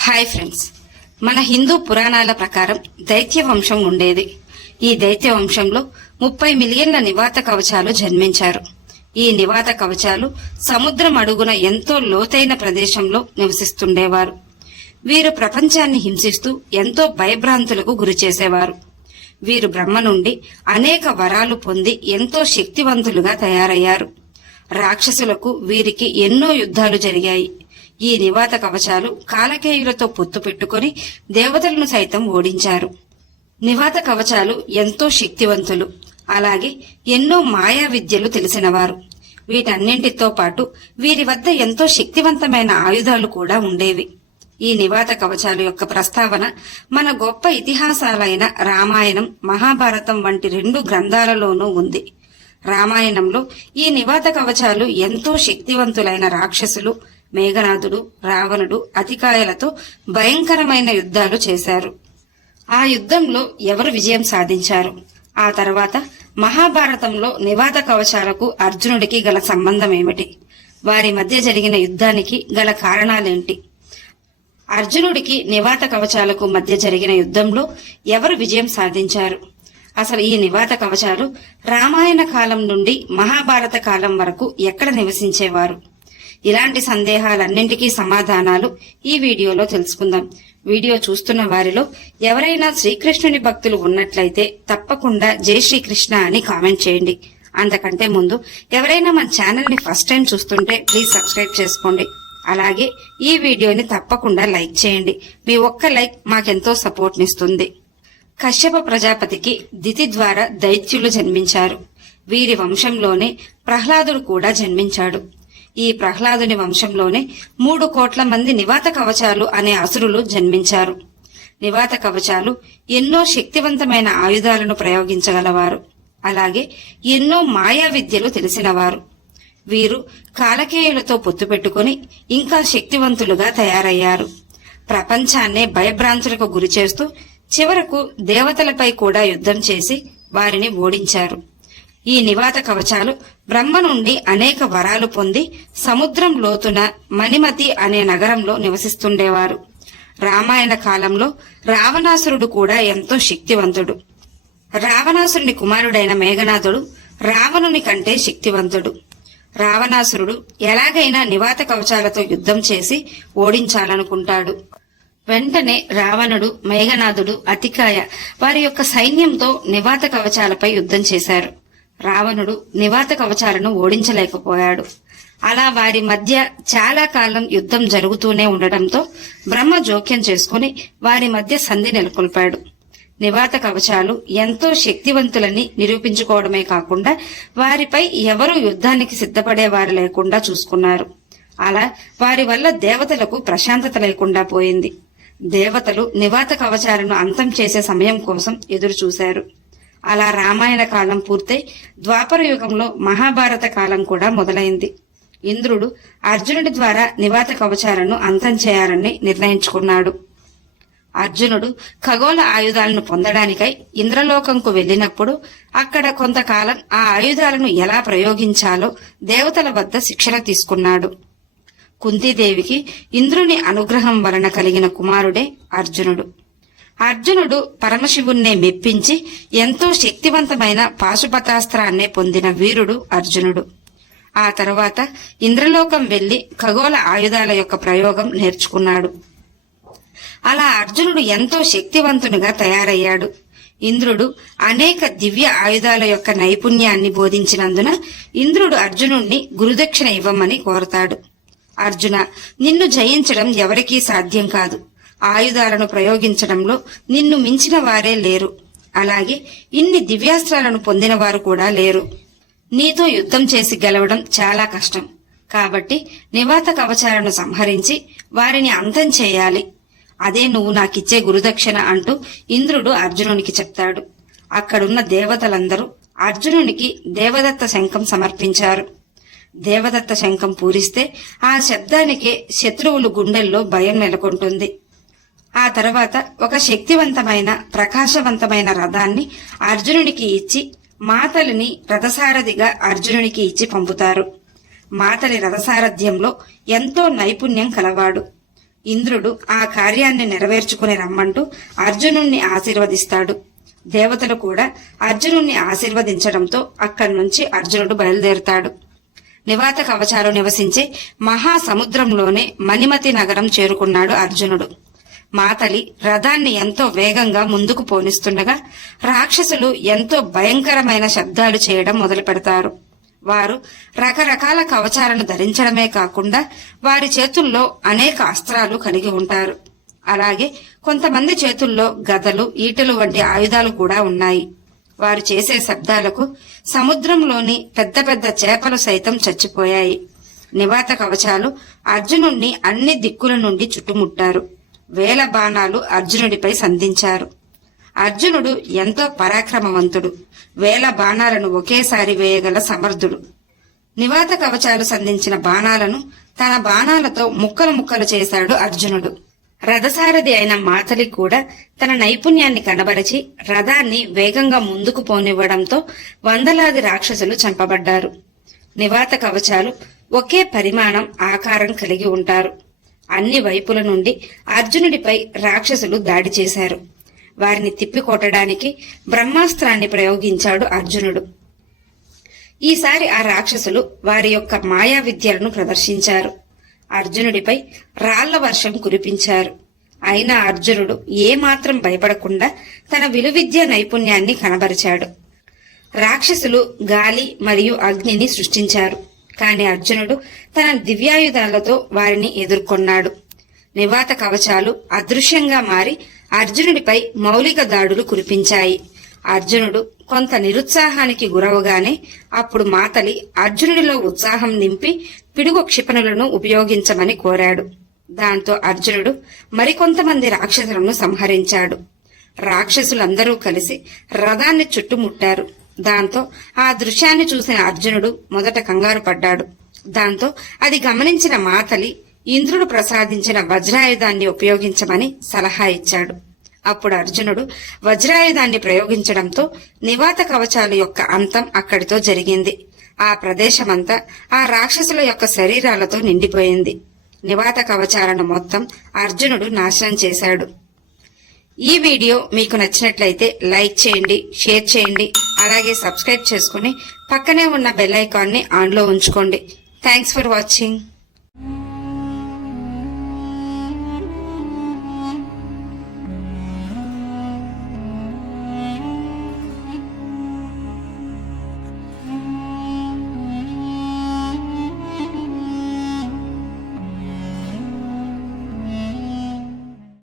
Hi friends, మన హిందూ పురాణాల ప్రకారం దైత్య వంశం ఉండేది. ఈ దైత్య వంశంలో 30 మిలియన్ల నివాత కవచాలు జన్మించారు. ఈ నివాత కవచాలు సముద్రం అడుగున ఎంతో లోతైన ప్రదేశంలో నివసిస్తుండేవారు. వీరు ప్రపంచాన్ని హింసిస్తూ ఎంతో భయభ్రాంతులకు గురి చేసేవారు. వీరు బ్రహ్మ నుండి అనేక వరాలు పొంది ఎంతో శక్తివంతులుగా తయారయ్యారు. రాక్షసులకు వీరికి ఎన్నో యుద్ధాలు జరిగాయి. ఈ నివాత కవచాలు కాలకేయులతో పొత్తు పెట్టుకుని దేవతలను సైతం ఓడించారు. నివాత కవచాలు ఎంతో శక్తివంతులు, అలాగే ఎన్నో మాయా విద్యలు తెలిసినవారు. వీటన్నింటితో పాటు వీరి వద్ద ఎంతో శక్తివంతమైన ఆయుధాలు కూడా ఉండేవి. ఈ నివాత కవచాలు యొక్క ప్రస్తావన మన గొప్ప ఇతిహాసాలైన రామాయణం, మహాభారతం వంటి 2 గ్రంథాలలోనూ ఉంది. రామాయణంలో ఈ నివాత కవచాలు ఎంతో శక్తివంతులైన రాక్షసులు మేఘనాథుడు, రావణుడు, అతికాయలతో భయంకరమైన యుద్ధాలు చేశారు. ఆ యుద్ధంలో ఎవరు విజయం సాధించారు? ఆ తర్వాత మహాభారతంలో నివాత కవచాలకు అర్జునుడికి గల సంబంధం ఏమిటి? వారి మధ్య జరిగిన యుద్ధానికి గల కారణాలేంటి? అర్జునుడికి నివాత కవచాలకు మధ్య జరిగిన యుద్ధంలో ఎవరు విజయం సాధించారు? అసలు ఈ నివాత కవచాలు రామాయణ కాలం నుండి మహాభారత కాలం వరకు ఎక్కడ నివసించేవారు? ఇలాంటి సందేహాలన్నింటికీ సమాధానాలు ఈ వీడియోలో తెలుసుకుందాం. వీడియో చూస్తున్న వారిలో ఎవరైనా శ్రీకృష్ణుని భక్తులు ఉన్నట్లయితే తప్పకుండా జై శ్రీకృష్ణ అని కామెంట్ చేయండి. అంతకంటే ముందు ఎవరైనా మన ఛానల్ ని ఫస్ట్ టైం చూస్తుంటే ప్లీజ్ సబ్స్క్రైబ్ చేసుకోండి. అలాగే ఈ వీడియోని తప్పకుండా లైక్ చేయండి. మీ ఒక్క లైక్ మాకెంతో సపోర్ట్ నిస్తుంది. కశ్యప ప్రజాపతికి దితి ద్వారా దైత్యులు జన్మించారు. వీరి వంశంలోనే ప్రహ్లాదుడు కూడా జన్మించాడు. ఈ ప్రహ్లాదుని వంశంలోనే 3 కోట్ల మంది నివాత కవచాలు అనే అసురులు జన్మించారు. నివాత కవచాలు ఎన్నో శక్తివంతమైన ఆయుధాలను ప్రయోగించగలవారు, అలాగే ఎన్నో మాయా విద్యలు తెలిసినవారు. వీరు కాలకేయులతో పొత్తు పెట్టుకుని ఇంకా శక్తివంతులుగా తయారయ్యారు. ప్రపంచాన్నే భయభ్రాంతులకు గురి చేస్తూ చివరకు దేవతలపై కూడా యుద్ధం చేసి వారిని ఓడించారు. ఈ నివాత కవచాలు బ్రహ్మ నుండి అనేక వరాలు పొంది సముద్రం లోతున మణిమతి అనే నగరంలో నివసిస్తుండేవారు. రామాయణ కాలంలో రావణాసురుడు కూడా ఎంతో శక్తివంతుడు. రావణాసురుని కుమారుడైన మేఘనాథుడు రావణుని కంటే శక్తివంతుడు. రావణాసురుడు ఎలాగైనా నివాత కవచాలతో యుద్ధం చేసి ఓడించాలనుకుంటాడు. వెంటనే రావణుడు, మేఘనాథుడు, అతికాయ వారి యొక్క సైన్యంతో నివాత కవచాలపై యుద్ధం చేశారు. రావణుడు నివాత కవచాలను ఓడించలేకపోయాడు. అలా వారి మధ్య చాలా కాలం యుద్ధం జరుగుతూనే ఉండటంతో బ్రహ్మ జోక్యం చేసుకుని వారి మధ్య సంధి నెలకొల్పాడు. నివాత కవచాలు ఎంతో శక్తివంతులని నిరూపించుకోవడమే కాకుండా వారిపై ఎవరూ యుద్ధానికి సిద్ధపడేవారు లేకుండా చూసుకున్నారు. అలా వారి వల్ల దేవతలకు ప్రశాంతత లేకుండా పోయింది. దేవతలు నివాత కవచాలను అంతం చేసే సమయం కోసం ఎదురు చూశారు. అలా రామాయణ కాలం పూర్తయి ద్వాపర యుగంలో మహాభారత కాలం కూడా మొదలైంది. ఇంద్రుడు అర్జునుడి ద్వారా నివాత కవచాలను అంతం చేయాలని నిర్ణయించుకున్నాడు. అర్జునుడు ఖగోళ ఆయుధాలను పొందడానికై ఇంద్రలోకంకు వెళ్లినప్పుడు అక్కడ కొంతకాలం ఆ ఆయుధాలను ఎలా ప్రయోగించాలో దేవతల వద్ద శిక్షణ తీసుకున్నాడు. కుంతీదేవికి ఇంద్రుని అనుగ్రహం వలన కలిగిన కుమారుడే అర్జునుడు. అర్జునుడు పరమశివుణ్ణే మెప్పించి ఎంతో శక్తివంతమైన పాశుపతాస్త్రాన్నే పొందిన వీరుడు అర్జునుడు. ఆ తరువాత ఇంద్రలోకం వెళ్లి ఖగోళ ఆయుధాల యొక్క ప్రయోగం నేర్చుకున్నాడు. అలా అర్జునుడు ఎంతో శక్తివంతునిగా తయారయ్యాడు. ఇంద్రుడు అనేక దివ్య ఆయుధాల యొక్క నైపుణ్యాన్ని బోధించినందున ఇంద్రుడు అర్జునుణ్ణి గురుదక్షిణ ఇవ్వమని కోరతాడు. అర్జున, నిన్ను జయించడం ఎవరికీ సాధ్యం కాదు. ఆయుధాలను ప్రయోగించడంలో నిన్ను మించిన వారే లేరు. అలాగే ఇన్ని దివ్యాస్త్రాలను పొందిన వారు కూడా లేరు. నీతో యుద్ధం చేసి గెలవడం చాలా కష్టం. కాబట్టి నివాత కవచాలను సంహరించి వారిని అంతం చేయాలి. అదే నువ్వు నాకిచ్చే గురుదక్షిణ అంటూ ఇంద్రుడు అర్జునునికి చెప్తాడు. అక్కడున్న దేవతలందరూ అర్జునునికి దేవదత్త శంఖం సమర్పించారు. దేవదత్త శంఖం పూరిస్తే ఆ శబ్దానికే శత్రువులు గుండెల్లో భయం నెలకొంటుంది. ఆ తర్వాత ఒక శక్తివంతమైన ప్రకాశవంతమైన రథాన్ని అర్జునునికి ఇచ్చి మాతలిని రథసారథిగా అర్జునునికి ఇచ్చి పంపుతారు. మాతలి రథసారథ్యంలో ఎంతో నైపుణ్యం కలవాడు. ఇంద్రుడు ఆ కార్యాన్ని నెరవేర్చుకుని రమ్మంటూ అర్జునుణ్ణి ఆశీర్వదిస్తాడు. దేవతలు కూడా అర్జునుణ్ణి ఆశీర్వదించడంతో అక్కడి నుంచి అర్జునుడు బయలుదేరుతాడు. నివాత కవచాలు నివసించే మహాసముద్రంలోనే మణిమతి నగరం చేరుకున్నాడు అర్జునుడు. మాతలి రథాన్ని ఎంతో వేగంగా ముందుకు పోనిస్తుండగా రాక్షసులు ఎంతో భయంకరమైన శబ్దాలు చేయడం మొదలు పెడతారు. వారు రకరకాల కవచాలను ధరించడమే కాకుండా వారి చేతుల్లో అనేక అస్త్రాలు కలిగి ఉంటారు. అలాగే కొంతమంది చేతుల్లో గదలు, ఈటెలు వంటి ఆయుధాలు కూడా ఉన్నాయి. వారు చేసే శబ్దాలకు సముద్రంలోని పెద్ద పెద్ద చేపలు సైతం చచ్చిపోయాయి. నివాత కవచాలు అర్జునుణ్ణి అన్ని దిక్కుల నుండి చుట్టుముట్టారు. వేల బాణాలు అర్జునుడిపై సంధించారు. అర్జునుడు ఎంతో పరాక్రమవంతుడు, వేల బాణాలను ఒకేసారి వేయగల సమర్థుడు. నివాత కవచాలు సంధించిన బాణాలను తన బాణాలతో ముక్కలు ముక్కలు చేశాడు అర్జునుడు. రథసారథి అయిన మాతలి కూడా తన నైపుణ్యాన్ని కనబరిచి రథాన్ని వేగంగా ముందుకు పోనివ్వడంతో వందలాది రాక్షసులు చంపబడ్డారు. నివాత కవచాలు ఒకే పరిమాణం, ఆకారం కలిగి ఉంటారు. అన్ని వైపుల నుండి అర్జునుడిపై రాక్షసులు దాడి చేశారు. వారిని తిప్పికొట్టడానికి బ్రహ్మాస్త్రాన్ని ప్రయోగించాడు అర్జునుడు. ఈసారి ఆ రాక్షసులు వారి యొక్క మాయా విద్యలను ప్రదర్శించారు. అర్జునుడిపై రాళ్ల వర్షం కురిపించారు. అయినా అర్జునుడు ఏమాత్రం భయపడకుండా తన విలువిద్య నైపుణ్యాన్ని కనబరిచాడు. రాక్షసులు గాలి మరియు అగ్నిని సృష్టించారు. కాని అర్జునుడు తన దివ్యాయుధాలతో వారిని ఎదుర్కొన్నాడు. నివాత కవచాలు అదృశ్యంగా మారి అర్జునుడిపై మౌలిక దాడులు కురిపించాయి. అర్జునుడు కొంత నిరుత్సాహానికి గురవగానే అప్పుడు మాతలి అర్జునుడిలో ఉత్సాహం నింపి పిడుగు క్షిపణులను ఉపయోగించమని కోరాడు. దాంతో అర్జునుడు మరికొంతమంది రాక్షసులను సంహరించాడు. రాక్షసులందరూ కలిసి రథాన్ని చుట్టుముట్టారు. దాంతో ఆ దృశ్యాన్ని చూసిన అర్జునుడు మొదట కంగారు పడ్డాడు. దాంతో అది గమనించిన మాతలి ఇంద్రుడు ప్రసాదించిన వజ్రాయుధాన్ని ఉపయోగించమని సలహా ఇచ్చాడు. అప్పుడు అర్జునుడు వజ్రాయుధాన్ని ప్రయోగించడంతో నివాత కవచాల యొక్క అంతం అక్కడితో జరిగింది. ఆ ప్రదేశమంతా ఆ రాక్షసుల యొక్క శరీరాలతో నిండిపోయింది. నివాత కవచాలను మొత్తం అర్జునుడు నాశనం చేశాడు. ఈ వీడియో మీకు నచ్చినట్లయితే లైక్ చేయండి, షేర్ చేయండి, అలాగే సబ్స్క్రైబ్ చేసుకుని పక్కనే ఉన్న బెల్ ఐకాన్ని ఆన్లో ఉంచుకోండి. Thanks for watching.